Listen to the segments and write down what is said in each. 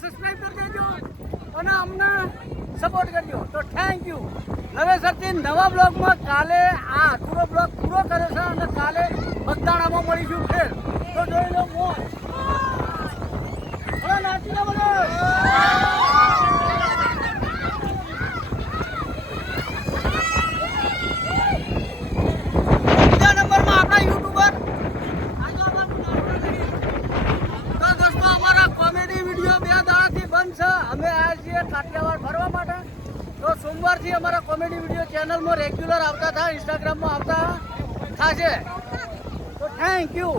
Subscribe કરી દેજો અને અમને સપોર્ટ કરજો. તો થેન્ક યુ. નવેસરથી નવા બ્લોગમાં કાલે આ અધૂરો બ્લોગ પૂરો કર્યો છે અને કાલે બગદાણામાં મળીશું ફેર. તો જોઈ લો મોજ. નાચી લો બધો. અમે આવ્યા છીએ કાઠિયાવાડ ફરવા માટે. તો સોમવારથી અમારા કોમેડી વિડીયો ચેનલમાં રેગ્યુલર આવતા થાય, ઇન્સ્ટાગ્રામમાં આવતા થશે. તો થેન્ક યુ.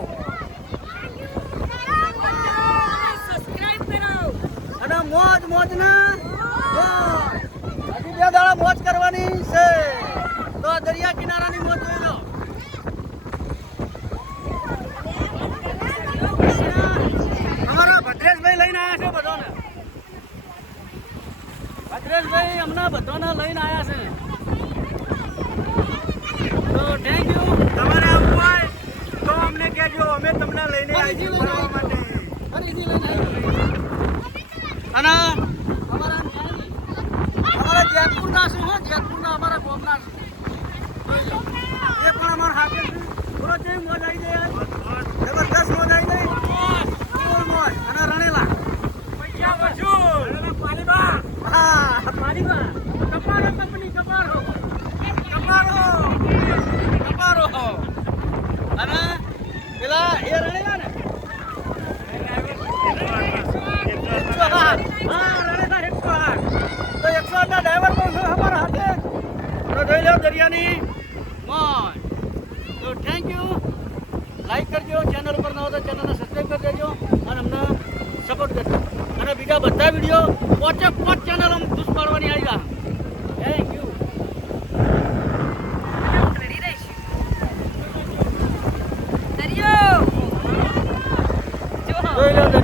અને મોજ મોજના હજી 2 દાડા મોજ કરવાની છે. તો આ દરિયા કિનારાની મોજ જોઈ લો. અમારા ભદ્રેશભાઈ લઈને આવ્યા છે બધાને. ભદ્રેશભાઈ હમણાં બધાને લઈને આવ્યા છે. તો થેન્ક યુ. તમારે આવવું હોય તો અમને કહેજો, અમે તમને લઈને આવીશું ફરવા માટે. અને અમારા જેતપુરના શું હો, જેતપુરના અમારા ગામના એ પણ અમારા હાથે થોડો જેવી મોજ આવી જાય. જબરદસ્ત મોજ આવી જાય. ફૂલ મોજ. અને રણેલા હા પાણીમાં કપારો કંપની કપારો અને પેલા એ રણેલા ને 108. હા રણેલા 108. તો 108 ના ડ્રાઈવર પણ છે અમારા હાથે. તો જોઈ લો દરિયાની મોજ. તો થેન્ક યુ. લાઈક કરજો. ચેનલ પર ન હોય તો ચેનલને સબસ્ક્રાઈબ કરી દેજો અને અમને સપોર્ટ કરજો. અને બીજા બધા વિડીયો 5 ચેનલ આમ ખુશ પાડવાની આવી રહ્યા. Thank you. જોઈ લો